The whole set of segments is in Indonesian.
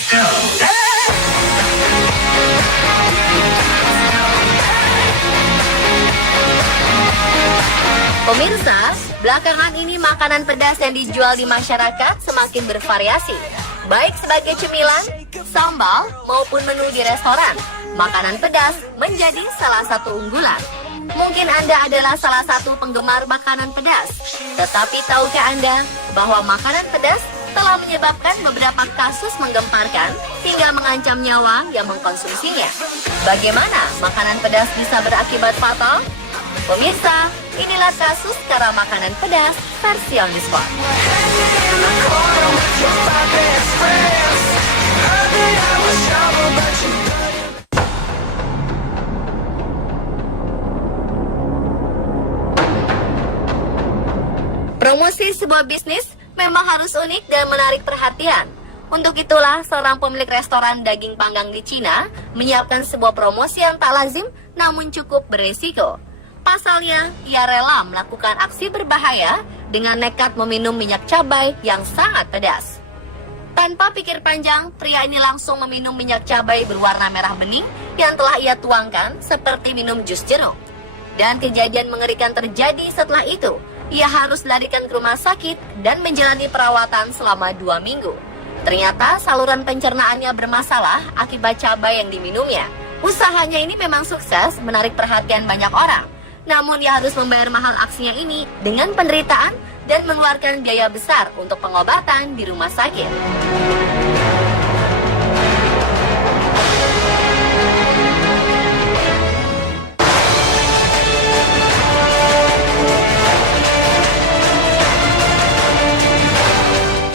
Pemirsa, belakangan ini makanan pedas yang dijual di masyarakat semakin bervariasi. Baik sebagai cemilan, sambal, maupun menu di restoran, makanan pedas menjadi salah satu unggulan. Mungkin Anda adalah salah satu penggemar makanan pedas, tetapi tahukah Anda bahwa makanan pedas telah menyebabkan beberapa kasus menggemparkan hingga mengancam nyawa yang mengkonsumsinya? Bagaimana makanan pedas bisa berakibat fatal? Pemirsa, inilah kasus karena makanan pedas versi on the spot. Promosi sebuah bisnis memang harus unik dan menarik perhatian. Untuk itulah seorang pemilik restoran daging panggang di Cina menyiapkan sebuah promosi yang tak lazim namun cukup beresiko. Pasalnya, ia rela melakukan aksi berbahaya dengan nekat meminum minyak cabai yang sangat pedas. Tanpa pikir panjang, pria ini langsung meminum minyak cabai berwarna merah bening yang telah ia tuangkan seperti minum jus jeruk. Dan kejadian mengerikan terjadi setelah itu. Ia harus dilarikan ke rumah sakit dan menjalani perawatan selama 2 minggu. Ternyata saluran pencernaannya bermasalah akibat cabai yang diminumnya. Usahanya ini memang sukses menarik perhatian banyak orang. Namun ia harus membayar mahal aksinya ini dengan penderitaan dan mengeluarkan biaya besar untuk pengobatan di rumah sakit.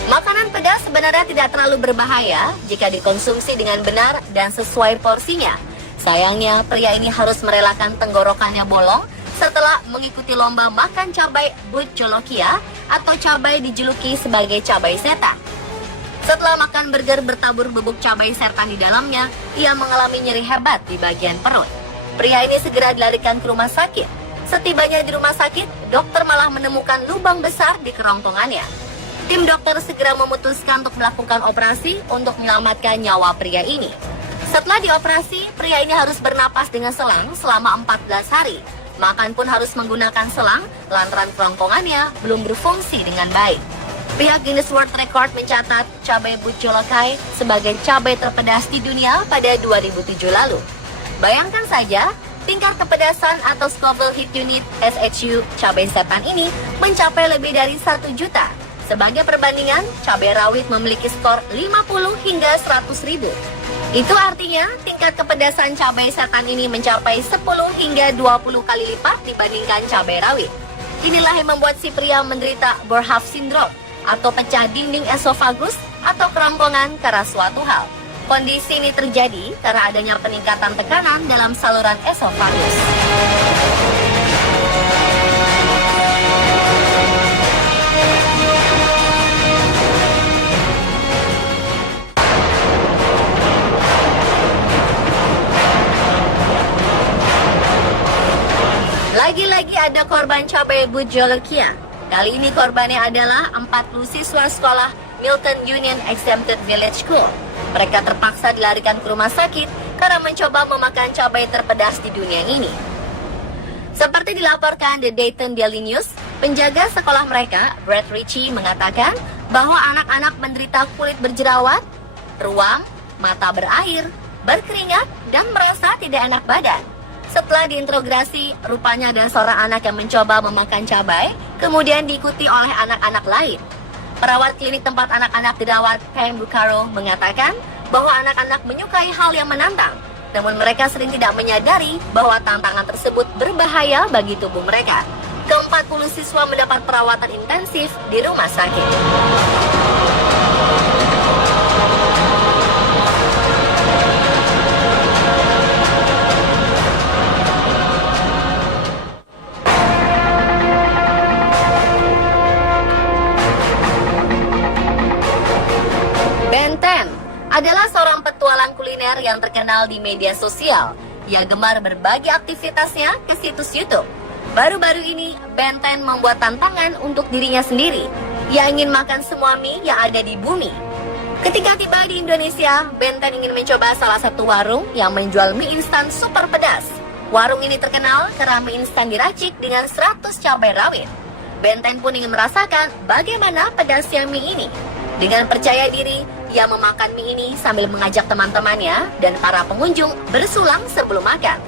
Makanan pedas sebenarnya tidak terlalu berbahaya jika dikonsumsi dengan benar dan sesuai porsinya. Sayangnya, pria ini harus merelakan tenggorokannya bolong setelah mengikuti lomba makan cabai Bucolokia atau cabai dijuluki sebagai cabai setan. Setelah makan burger bertabur bubuk cabai setan di dalamnya, ia mengalami nyeri hebat di bagian perut. Pria ini segera dilarikan ke rumah sakit. Setibanya di rumah sakit, dokter malah menemukan lubang besar di kerongkongannya. Tim dokter segera memutuskan untuk melakukan operasi untuk menyelamatkan nyawa pria ini. Setelah dioperasi, pria ini harus bernapas dengan selang selama 14 hari. Makan pun harus menggunakan selang lantaran kerongkongannya belum berfungsi dengan baik. Pihak Guinness World Record mencatat cabai Bucolokai sebagai cabai terpedas di dunia pada 2007 lalu. Bayangkan saja, tingkat kepedasan atau Scoville Heat Unit (SHU) cabai setan ini mencapai lebih dari 1 juta. Sebagai perbandingan, cabai rawit memiliki skor 50 hingga 100 ribu. Itu artinya tingkat kepedasan cabai setan ini mencapai 10 hingga 20 kali lipat dibandingkan cabai rawit. Inilah yang membuat si pria menderita Boerhaave syndrome atau pecah dinding esofagus atau kerongkongan karena suatu hal. Kondisi ini terjadi karena adanya peningkatan tekanan dalam saluran esofagus. Lagi-lagi ada korban cabai Bucolokia. Kali ini korbannya adalah 40 siswa sekolah Milton Union Exempted Village School. Mereka terpaksa dilarikan ke rumah sakit karena mencoba memakan cabai terpedas di dunia ini. Seperti dilaporkan The Dayton Daily News, penjaga sekolah mereka, Brad Ritchie, mengatakan bahwa anak-anak menderita kulit berjerawat, ruam, mata berair, berkeringat, dan merasa tidak enak badan. Setelah diinterogasi, rupanya ada seorang anak yang mencoba memakan cabai, kemudian diikuti oleh anak-anak lain. Perawat klinik tempat anak-anak dirawat, Pam Bucaro, mengatakan bahwa anak-anak menyukai hal yang menantang, namun mereka sering tidak menyadari bahwa tantangan tersebut berbahaya bagi tubuh mereka. Ke-40 siswa mendapat perawatan intensif di rumah sakit. Ben 10 adalah seorang petualang kuliner yang terkenal di media sosial. Ia gemar berbagi aktivitasnya ke situs YouTube. Baru-baru ini, Ben 10 membuat tantangan untuk dirinya sendiri. Ia ingin makan semua mie yang ada di bumi. Ketika tiba di Indonesia, Benten ingin mencoba salah satu warung yang menjual mie instan super pedas. Warung ini terkenal karena mie instan diracik dengan 100 cabai rawit. Benten pun ingin merasakan bagaimana pedasnya mie ini. Dengan percaya diri, ia memakan mie ini sambil mengajak teman-temannya dan para pengunjung bersulang sebelum makan.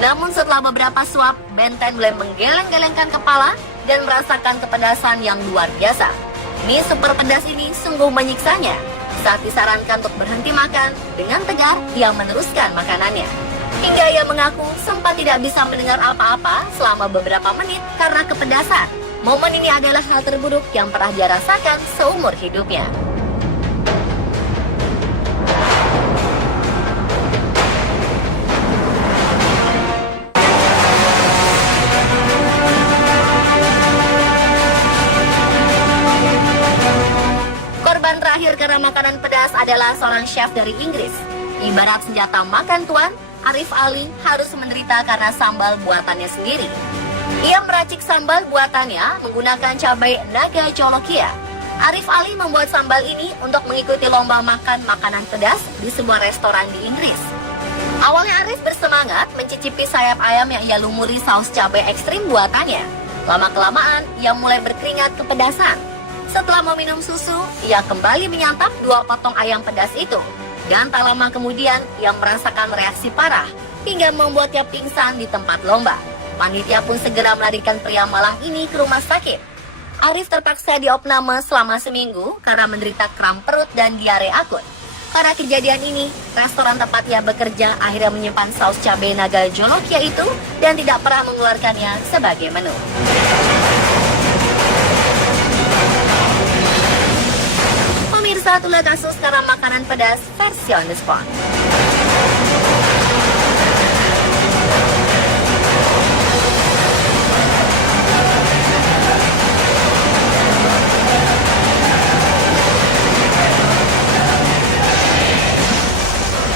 Namun setelah beberapa suap, Benten mulai menggeleng-gelengkan kepala dan merasakan kepedasan yang luar biasa. Mie super pedas ini sungguh menyiksanya. Saat disarankan untuk berhenti makan, dengan tegar ia meneruskan makanannya. Hingga ia mengaku sempat tidak bisa mendengar apa-apa selama beberapa menit karena kepedasan. Momen ini adalah hal terburuk yang pernah dia rasakan seumur hidupnya. Korban terakhir karena makanan pedas adalah seorang chef dari Inggris. Ibarat senjata makan tuan, Arif Ali harus menderita karena sambal buatannya sendiri. Ia meracik sambal buatannya menggunakan cabai naga colokia. Arif Ali membuat sambal ini untuk mengikuti lomba makan makanan pedas di sebuah restoran di Inggris. Awalnya Arif bersemangat mencicipi sayap ayam yang ia lumuri saus cabai ekstrim buatannya. Lama-kelamaan, ia mulai berkeringat kepedasan. Setelah meminum susu, ia kembali menyantap 2 potong ayam pedas itu. Dan tak lama kemudian, ia merasakan reaksi parah hingga membuatnya pingsan di tempat lomba. Panitia pun segera melarikan pria malang ini ke rumah sakit. Arif terpaksa diopname selama seminggu karena menderita kram perut dan diare akut. Karena kejadian ini, restoran tempat ia bekerja akhirnya menyimpan saus cabai naga jolokia itu dan tidak pernah mengeluarkannya sebagai menu. Pemirsa, itulah kasus karena makanan pedas versi on the spot.